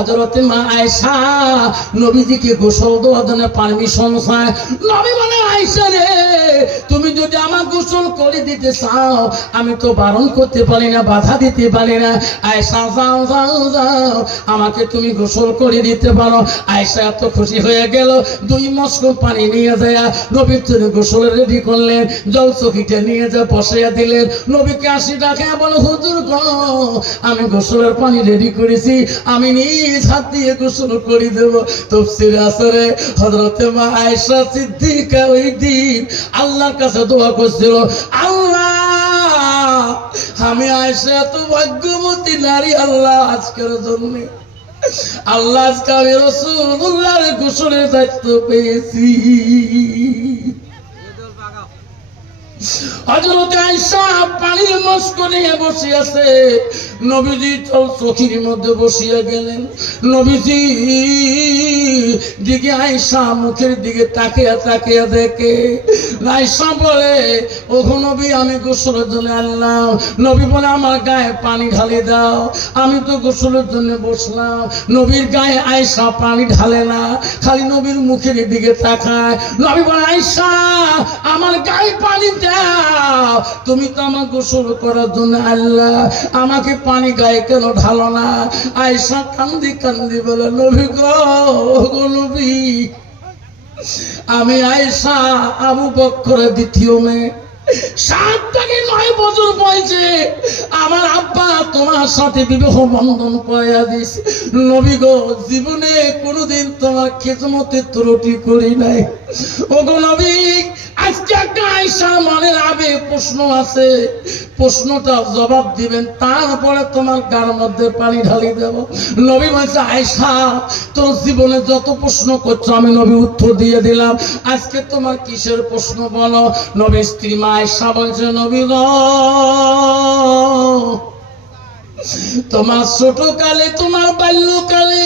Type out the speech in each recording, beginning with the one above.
হজরতে মা আয়সা নবীজিকে গোসল দেওয়ার জন্য পারমিশন চায়। নবী মানে আয়সা রে, তুমি যদি আমার গোসল করে দিতে চাও, আমি তো বারণ করতে পারি না, বাধা দিতে পারি না। আয়সা যাও যাও যাও, আমাকে তুমি গোসল করে দিতে পারো। আয়সা এত খুশি হয়ে গেল, দুই মস্ক পানি নিয়ে যায়। নবীর জন্য গোসল রেডি করলেন জল চকিটা নিয়ে যা বসাইয়া দিলেন। নবীকে আসি ডাকে বলো, হুজুর গো, আমি গোসলের পানি রেডি করেছি, আমি নিজ হাত করে ওই দিন আল্লাহর কাছে দোয়া করছিল, আল্লাহ, আমি আয়েশা এত ভাগ্যবতী নারী আল্লাহ আজকের জন্য। আল্লাহ আজকে আমি রসুল্লাহর গোসলের দায়িত্ব পেয়েছি। নবী, আমি গোসলের জন্য আনলাম। নবী বলে, আমার গায়ে পানি ঢালি দাও। আমি তো গোসলের জন্য বসলাম। নবীর গায়ে আয়সা পানি ঢালে না, খালি নবীর মুখের দিকে তাকায়। নবী বলে, আয়েশা, আমার গায়ে পানি দাও তুমি তো আমার গোসল করার জন্য আল্লাহ। আমাকে পানি গায়ে কেন ঢালো না? আয়েশা কান্দি কান্দি বলে, নবী গো আমি আয়েশা আবু বক্করের দ্বিতীয় মেয়ে। সাত থেকে নয় বছর বয়সে আমার আব্বা তোমার সাথে বিবাহ বন্ধন করাইয়া দিস নবী জীবনে কোনোদিন তোমার খেজমতে ত্রুটি করি নাই। ও গো নবী আজকে আয়সা প্রশ্ন আছে। প্রশ্নটা জবাব দিবেন, তারপরে তোমার মধ্যে পানি নবী বলছে জীবনে যত প্রশ্ন করছ, আমি নবী উত্তর দিয়ে দিলাম। আজকে তোমার কিসের প্রশ্ন বলো? নবী স্ত্রী মা আয়সা বলছে, নবী তোমার ছোট কালে তোমার বাল্যকালে,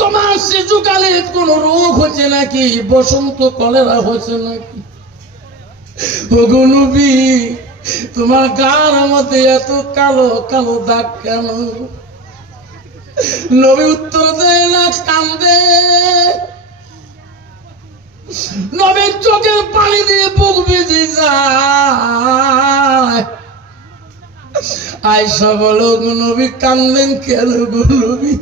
তোমার শিশুকালে কোন রোগ হচ্ছে নাকি? বসন্ত কলেরা হচ্ছে নাকি? নবী, তোমার এত কালো কালো দাগ কেন? নবী উত্তর দেয় না, কান্দে। নবীর চোখের পানি দিয়ে বুক ভিজে যায়। আয়সা বলো নবী, কান্দেন কেন নবী?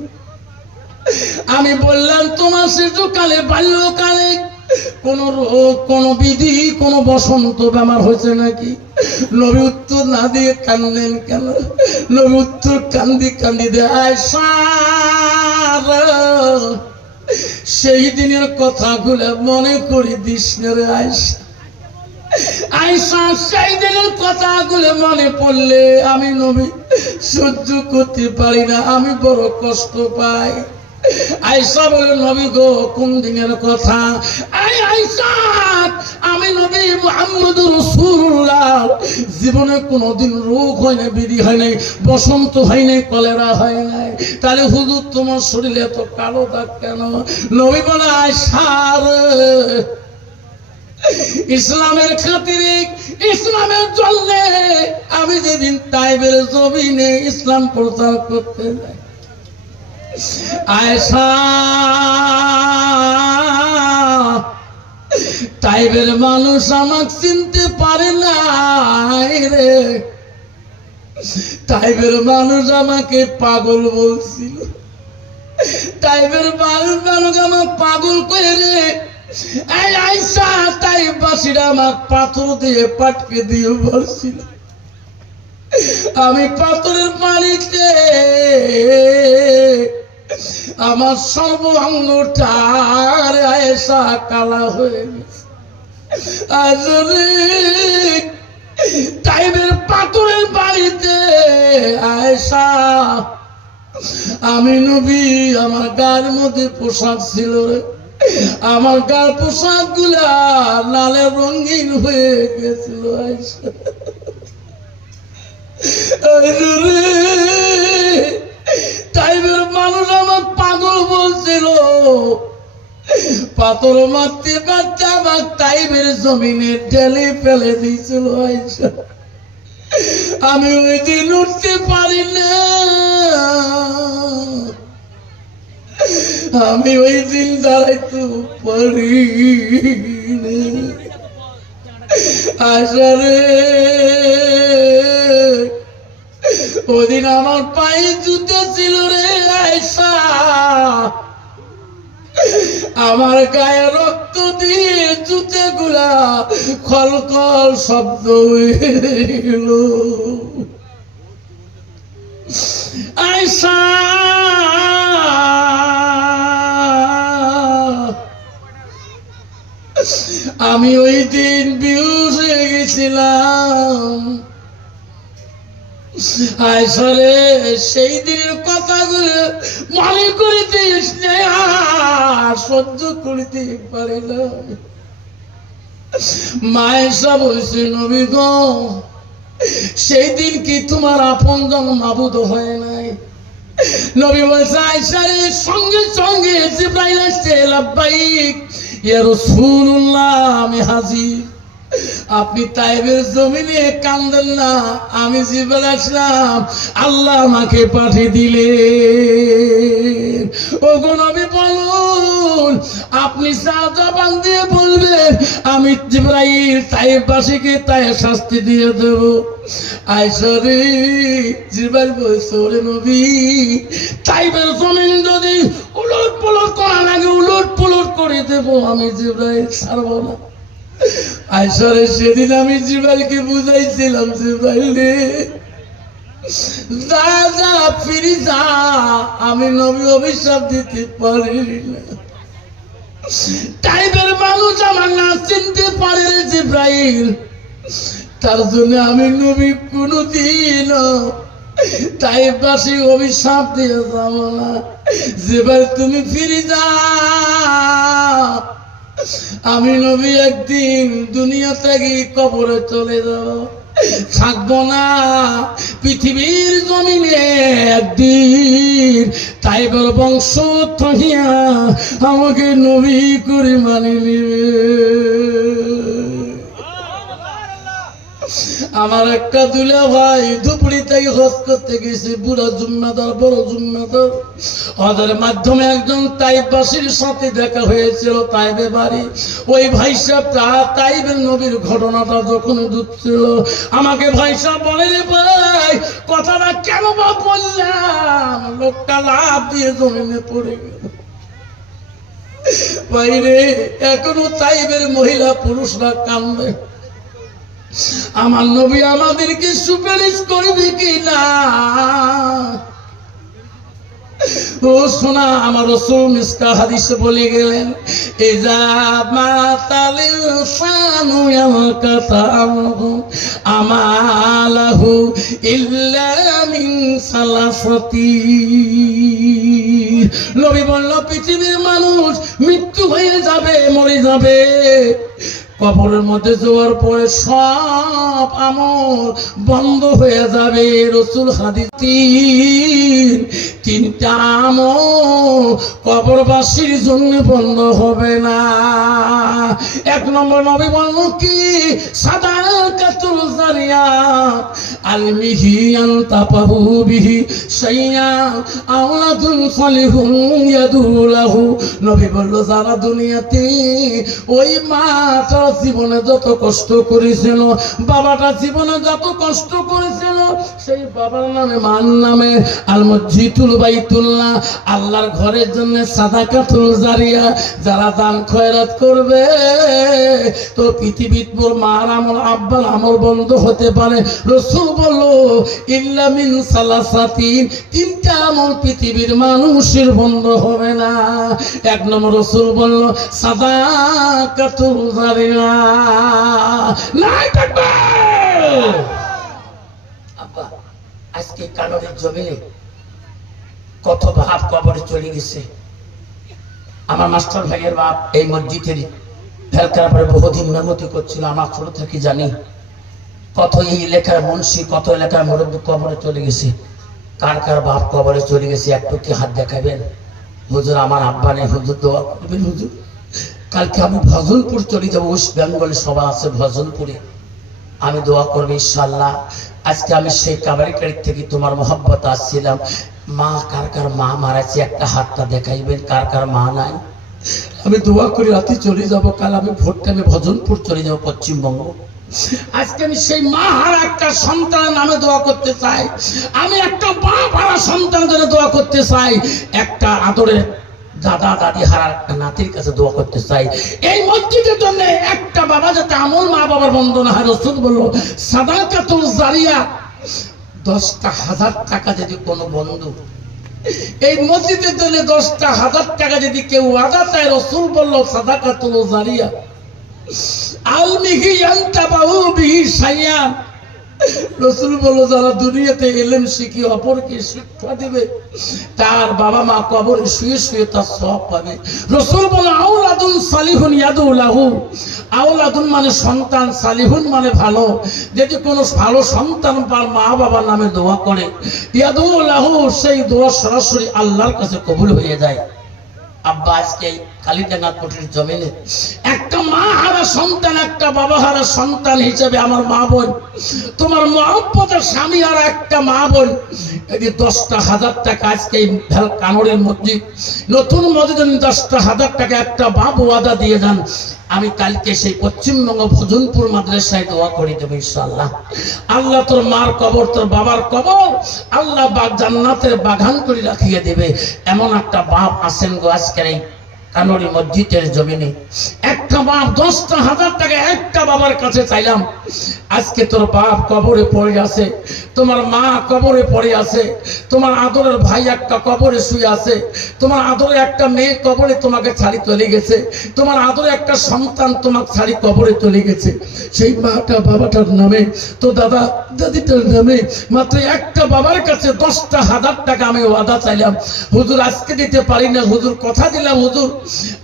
আমি বললাম, তোমার শিশুকালে বাল্যকালে কোন রোগ, কোন বিধি, কোন বসন্ত বেমার হয়েছে নাকি? নবী উত্তর না দিয়ে কান্দেন কেন? নবী উত্তর কান্দি কান্দি দে আয়সা সেই দিনের কথাগুলো মনে করি দিস রে আয়সা আয়সা সেই দিনের কথাগুলো মনে পড়লে আমি নবী সহ্য করতে পারি না, আমি বড় কষ্ট পাই। আয়সা বলে নবী গো, কোন দিনের কথা? আই আয়সা, আমি নবী মুহাম্মদ রাসূলুল্লাহ। জীবনে কোনোদিন রোগ হয় না বিধি হয় নাই, বসন্ত হয় নাই, কলেরা হয় নাই। তাহলে হুজুর, তোমার শরীরে এত কালো দাগ কেন? নবী বলে, আয়সা ইসলামের খাতিরে, ইসলামের জন্য আমি যেদিন তাইবের জমিনে ইসলাম প্রচার করতে যাই টাইবের মানুষ আমাকে চিনতে পারে না রে। টাইবের মানুষ আমাকে পাগল বলছিল। টাইবের মানুষ মানুষ আমাকে পাগল করে রে। তাই আমার পাথর দিয়ে পাটকে দিয়ে বলছিল আমি পাথরের পানিতে আমার সর্বাঙ্গটার আয়েসা কালা হয়ে গেছে। আজরে টাইমের পাথরের বাড়িতে আয়েসা আমি নবী, আমার গার মধ্যে পোশাক ছিল রে। আমার গার পোশাকগুলা লালে রঙিন হয়ে গেছিল আয়েশা। টাইমের মানুষ আমার পাগল বলছিল। পাথর মারতে পারতে আমার টাইমের জমিনে ঢেলে ফেলে দিয়েছিল আমি ওই দিন উঠতে পারি না। আমি ওই দিন দাঁড়াইতে পারি আসারে ওদিন আমার পায়ে জুতো ছিল রে আয়সা আমার গায়ে রক্ত দিয়ে জুতে গুলা খলকল শব্দ হইল। আয়সা আমি ওই দিন বিহুশ হয়ে গেছিলাম। আয়সরে সেই দিনের কথাগুলো মনে করিতে সহ্য করিতে পারে না। বলছে সেই দিন কি তোমার আপন জন মাবুদ হয় নাই? নবী বলছে আয়সারে সঙ্গে সঙ্গে জিব্রাইল আসছে, লাব্বাইক, ইয়া রাসূলুল্লাহ, আমি হাজির। আপনি তাইবের জমিনে কান্দেন না, আমি জীবন আসলাম, আল্লাহ আমাকে পাঠিয়ে দিলে ও নবী বলুন, আপনি জবান দিয়ে বলবেন, আমি জিব্রাইল তাইবাসীকে তাই শাস্তি দিয়ে দেব। আইসরে জিব্রাইল বলছে নবী, তাইবের জমিন যদি উলট পুলট করা লাগে উলট পুলট করে দেব, আমি জিব্রাইল ছাড়বো না। আইসরে সেদিন আমি জিবাইলকে বুঝাইছিলাম, জিবাইল যা যা, ফিরি যা, আমি নবী অভিশাপ দিতে পারি না টাইপের মানুষ আমার না চিনতে পারে রে জিব্রাইল তার জন্য আমি নবী কোনদিন টাইপবাসী অভিশাপ দিয়ে যাব না। জিবাইল, তুমি ফিরে যা আমি নবী, একদিন দুনিয়া থেকে কবরে চলে যাব। থাকব না পৃথিবীর জমিনে একদিন। তাই বল বংশ তহিয়া আমাকে নবী করে মানি নিবে। আমার একটা দুলা ভাই দুপুরি থেকে হজ করতে গেছে, বুড়া জুম্মাদার বড় জুম্মাদার ওদের মাধ্যমে একজন তাইবাসীর সাথে দেখা হয়েছিল, তাইবে বাড়ি। ওই ভাই সাহেবটা তাইবের নবীর ঘটনাটা যখন দুধছিল আমাকে ভাই সাহেব বলে রে ভাই, কথাটা কেন বা বললাম? লোকটা লাভ দিয়ে জমিনে পড়ে গেল। বাইরে এখনও তাইবের মহিলা পুরুষরা কান্দে। আমার নবী আমাদেরকে সুপারিশ করবে কি না ও শোনা আমার রসুল মিসকা হাদিসে বলে গেলেন এজা মাতাল সানু ইয়ামাকাতা আমহু আমালাহু ইল্লা মিন সালাসাতি। নবী বলল, পৃথিবীর মানুষ মৃত্যু হয়ে যাবে, মরে যাবে। কবরের মধ্যে যাওয়ার পরে সব আমল বন্ধ হয়ে যাবে। রসুল হাদিস তিন, তিনটা আমল কবরবাসীর জন্য বন্ধ হবে না। এক নম্বর নবী বলল কি? যারা দুনিয়াতে ওই মাটা জীবনে যত কষ্ট করেছিল, বাবাটা জীবনে যত কষ্ট করেছিল, সেই বাবার নামে মান নামে আল মসজিদুল বাইতুল্লাহ, আল্লাহর ঘরের জন্য সাদা কাতুল জারিয়া, যারা দান খয়রাত করবে, তো পৃথিবীর মোর মার আমল, আব্বার আমল বন্ধ হতে পারে। রসুল বলল ইল্লামিন সালাসাতিন তিনটা আমল পৃথিবীর মানুষের বন্ধ হবে না। এক নম্বর রসুল বলল সাদা কাতুল জারিয়া আজকে জমিনে কত ভাব কবরে চলে গেছে। আমার মাস্টার ভাইয়ের বাপ এই মসজিদের ফেলকার পরে বহুদিন মেমতি করছিল, আমার ছোট থেকে জানি কত এই এলাকার কত এলাকার মুরব্বী কবরে চলে গেছে। কার কার বাপ কবরে চলে গেছে একটু কি হাত দেখাবেন? হুজুর, আমার আব্বা নেই, হুজুর, দোয়া করবেন, হুজুর। কালকে আমি ভজনপুর চলে যাব ওয়েস্ট বেঙ্গলে সভা আছে ভজনপুরে আমি দোয়া করব ইনশাল্লাহ আজকে আমি সেই কাবারিকারি থেকে তোমার মহব্বত আসছিলাম। মা, কার কার মা মারাছে একটা হাতটা দেখাইবেন, কার কার মা নাই? আমি দোয়া করি, রাতে চলে যাব। কাল আমি ভোট টাইমে ভজনপুর চলে যাব, পশ্চিমবঙ্গ। আজকে আমি সেই মা হারা একটা সন্তানের নামে দোয়া করতে চাই। আমি একটা বাপ হারা সন্তানের জন্য দোয়া করতে চাই। একটা আদরের দাদা, দাদি, হারার একটা নাতির কাছে দোয়া করতে চাই। এই মসজিদের জন্য একটা বাবা যাতে আমল মা বাবার বন্ধন হয়, রসুল বলল, সাদাকাতুল জারিয়া, দশটা হাজার টাকা যদি কোনো বন্ধু, এই মসজিদের জন্য দশটা হাজার টাকা যদি কেউ আদা চায়, রসুল বলল, সাদাকাতুল জারিয়া আলমিহি আনতাবাহু বিহি সাইয়ান রসুল বলল, যারা দুনিয়াতে এলেন শিখি অপরকে শিক্ষা দিবে, তার বাবা মা কবরে শুয়ে শুয়ে তার সব পাবে। রসুল বলল আউলাদুন সালিহুন ইয়াদুলাহু আউলাদুন মানে সন্তান, সালিহুন মানে ভালো। যদি কোনো ভালো সন্তান পার মা বাবার নামে দোয়া করে ইয়াদুলাহু সেই দোয়া সরাসরি আল্লাহর কাছে কবুল হয়ে যায়। আব্বা, আজকে একটা মা সন্তান, একটা বাবা সন্তান আমার মা তোমার স্বামী আর একটা মা দশটা হাজার টাকা আজকে নতুন মসজিদ দশটা হাজার টাকা একটা বাবু আদা দিয়ে যান, আমি কালকে সেই পশ্চিমবঙ্গ ভজনপুর মাদ্রাসায় দোয়া করে দেবো ইনশাল্লাহ আল্লাহ তোর মার কবর, তোর বাবার কবর, আল্লাহ বা জান্নাতের বাগান করে রাখিয়ে দেবে। এমন একটা বাপ আছেন গো আজকের এই কানরি মসজিদের জমিনে একটা বাপ দশটা হাজার টাকা একটা বাবার কাছে চাইলাম। আজকে তোর বাপ কবরে পড়ে আছে, তোমার মা কবরে পড়ে আছে, তোমার আদরের ভাই একটা কবরে শুয়ে আছে, তোমার আদরে একটা মেয়ে কবরে তোমাকে ছাড়ি চলে গেছে, তোমার আদরে একটা সন্তান তোমাকে ছাড়ি কবরে চলে গেছে। সেই মাটা বাবাটার নামে তো দাদা, দাদিটার নামে মাত্র একটা বাবার কাছে দশটা হাজার টাকা আমি ওয়াদা চাইলাম। হুজুর আজকে দিতে পারি না, হুজুর কথা দিলাম, হুজুর।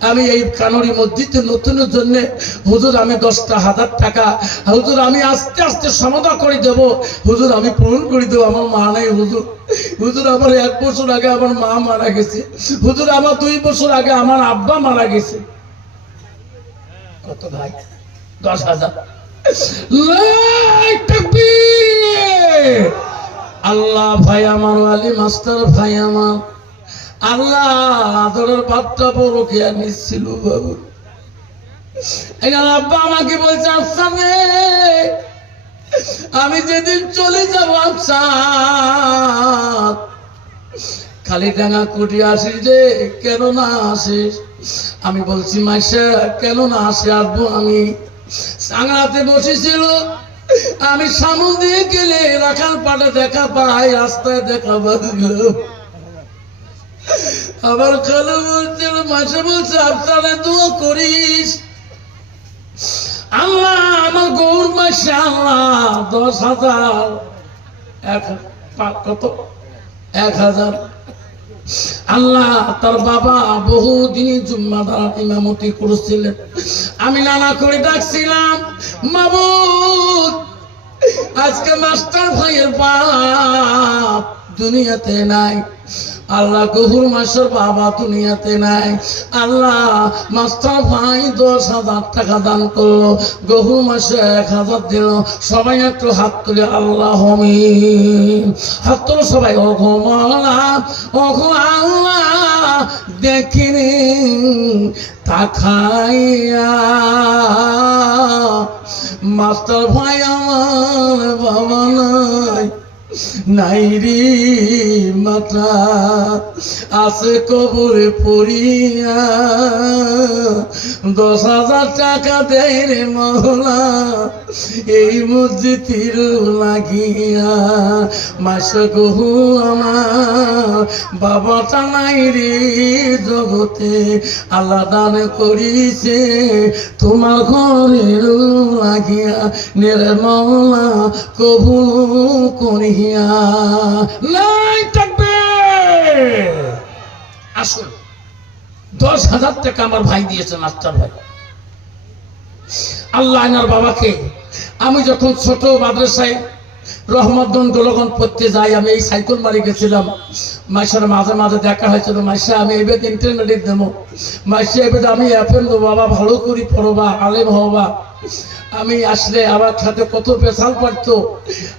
আমি এই কানরি মসজিদে নতুনের জন্য হুজুর, আমি দশটা হাজার টাকা। হুজুর, আমি আস্তে আস্তে সমাধা করে দেব। হুজুর, আমি পূরণ করে দেবো। আমার মা নাই হুজুর। হুজুর, আমার এক বছর আগে আমার মা মারা গেছে। হুজুর, আমার দুই বছর আগে আমার আব্বা মারা গেছে। কত ভাই? দশ হাজার! আল্লাহ ভাই আমার আলী মাস্টার ভাই আমার। আল্লাহ, আদরের বাপটা বড় খেয়া নিচ্ছিল বাবু। এখানে আব্বা আমাকে বলছে আচ্ছা আমি যেদিন চলে যাব আচ্ছা খালি ডাঙা কুটি আসিস রে কেন না আসিস? আমি বলছি মাইসা কেন না আসে, আসব আমি। সাংলাতে বসেছিল, আমি সামন দিয়ে গেলে রাখাল পাটে দেখা পাই, রাস্তায় দেখা বাঁধল আবার খালু বলছিল মাসে বলছে আপনারা দোয়া করিস আল্লাহ আমার আল্লাহ তার বাবা জুম্মাদার ইমামতি আমি নানা করে ডাকছিলাম মাবুদ আজকে মাস্টার ভাইয়ের বাপ দুনিয়াতে নাই। আল্লাহ গহুর মাসের বাবা দুনিয়াতে নাই। আল্লাহ মাস্টার ভাই দশ হাজার টাকা দান করল, গহুর মাসে এক হাজার দিল। সবাই একটু হাত তুলে আল্লাহ হমিন হাত তুলো সবাই ওঘো মালা ওঘো আল্লাহ, দেখিনি তাকাইয়া। মাস্টার ভাই আমার বাবা নাই। নাই রে মাতা আছে কবরে পড়িয়া দশ হাজার টাকা দেয় রে মহলা, এই মসজিদ লাগিয়া মাস গহু আমার বাবাটা নাই রে জগতে, আল্লাহ করিছে। তোমার ঘরের লাগিয়া কবু করিয়া। নাই থাকবে। আসুন, দশ হাজার টাকা আমার ভাই দিয়েছে, মাস্টার ভাই। আল্লাহ বাবাকে, আমি যখন ছোট মাদ্রাসায় রহমতগঞ্জ গোলগঞ্জ পড়তে যাই, আমি এই সাইকেল মারি গেছিলাম। মাইসার মাঝে মাঝে দেখা হয়েছিল মাসে আমি এবার ইন্টারমিডিয়েট দেবো। মাইসা এবার আমি এফএম দেবো, বাবা, ভালো করি, পড়বা, আলেম হবা। আমি আসলে আমার সাথে কত পেশাল পারতো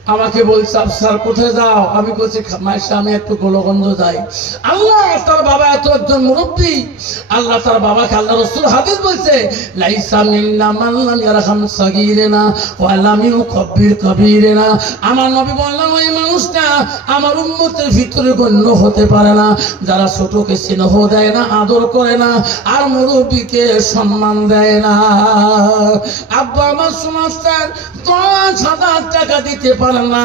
আমাকে বলছে স্যার কোথায় যাও? আমি বলছি, মায়ের আমি একটু গোলগন্ধ যাই আল্লাহ তার বাবা এত একজন মুরব্বী। আল্লাহ তার বাবাকে আল্লাহ রসুল হাদিস বলছে আমার নবী বললাম ওই মানুষটা আমার উম্মতের ভিতরে গণ্য হতে পারে না। যারা ছোটকে স্নেহ দেয় না, আদর করে না, আর মুরব্বীকে সম্মান দেয় না। আব্বা, আমার সমাজটার দশ হাজার টাকা দিতে পারে না।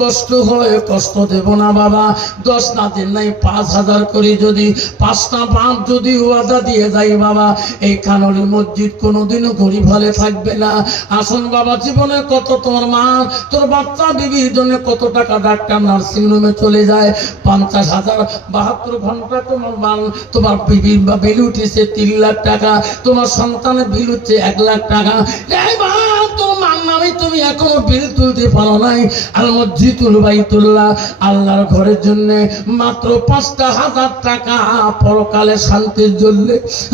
কষ্ট হয়, কষ্ট দেব না বাবা। দশ না দিন নাই, পাঁচ হাজার করে যদি, পাঁচটা পাঁচ যদি ওয়াদা দিয়ে যাই বাবা। এই কানলি মসজিদ কোনোদিনও গরিব হলে থাকবে না। আসুন বাবা, জীবনে কত তোর মা, তোর বাচ্চা বিবির জন্য কত টাকা ডাক্তার নার্সিং রুমে চলে যায়, পঞ্চাশ হাজার, বাহাত্তর ঘণ্টা তোমার মান তোমার বিল উঠেছে তিন লাখ টাকা, তোমার সন্তানের বিল উঠছে এক লাখ টাকা। তুমি এখনও বিল তুলতে পারো নাই। বাইতুল্লাহ, আল্লাহর ঘরের জন্য মাত্র পাঁচটা হাজার টাকা পরকালে শান্তির জন্য।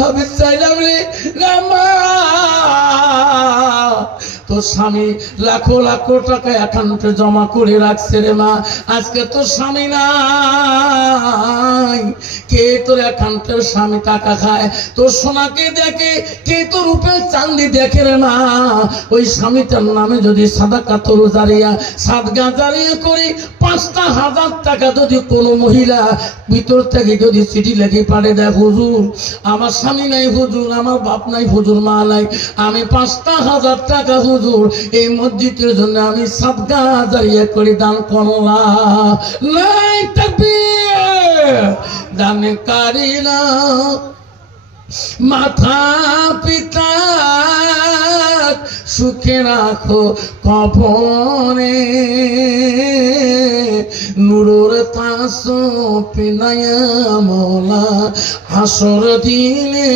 আমি চাইলাম রে তোর স্বামী লাখো লাখো টাকা অ্যাকাউন্টে জমা করে রাখছে রে মা। আজকে তোর স্বামী নাই। কে তোর অ্যাকাউন্টের স্বামী টাকা খায়? তোর সোনাকে দেখে, কে তোর রূপে চান্দি দেখে রে মা? ওই স্বামীটার নামে যদি সাদা কাতর জারিয়া সাদগা জারিয়া করে, পাঁচটা হাজার টাকা যদি কোনো মহিলা ভিতর থেকে যদি চিঠি লেগে পারে দেখ হুজুর, আমার স্বামী নাই, হুজুর, আমার বাপ নাই, হুজুর, মা নাই। আমি পাঁচটা হাজার টাকা, হুজুর এই মসজিদের জন্য আমি সাদগা জারিয়া করে দান করলাম। নাই তাকবীর! দান কারি না মাথা পিতা সুখে রাখো কপনে নুরোর তাস পিনায়া মোলা হাসর দিনে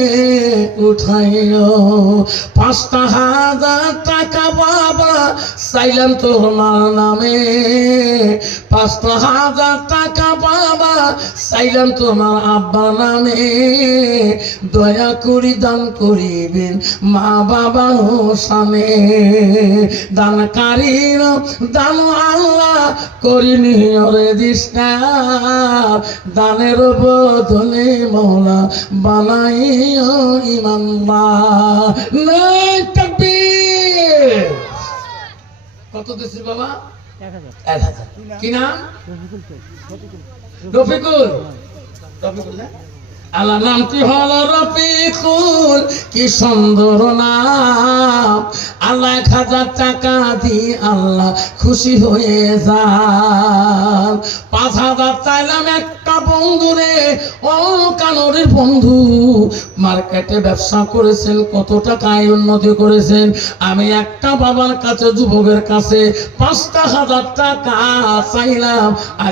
উঠাইও। পাঁচটা হাজার টাকা বাবা, চাইলাম তোমার নামে। পাঁচটা হাজার টাকা বাবা, চাইলাম তোমার আব্বা নামে। দয়া করি, দান করিবেন মা বাবা হোসানে দানকারীর দান আল্লাহ করিনি ওরে দিস্তার দানের বদলে মৌলা বানাইও ইমানদার। নাই তাকবীর। কত দিছি বাবা? এক হাজার। কি নাম? রফিকুল। রফিকুল না? আল্লাহ নামটি হলো রফিকুল? কি সুন্দর নাম। আল্লাহ এক হাজার টাকা দিয়ে আল্লাহ খুশি হয়ে যান। পাঁচ হাজার চাইলাম একটা বন্ধু রে। ও কানোরের বন্ধু, মার্কেটে ব্যবসা করেছেন, কত টাকায় উন্নতি করেছেন। আমি একটা বাবার কাছে, যুবকের কাছে পাঁচটা হাজার টাকা চাইলাম। আজ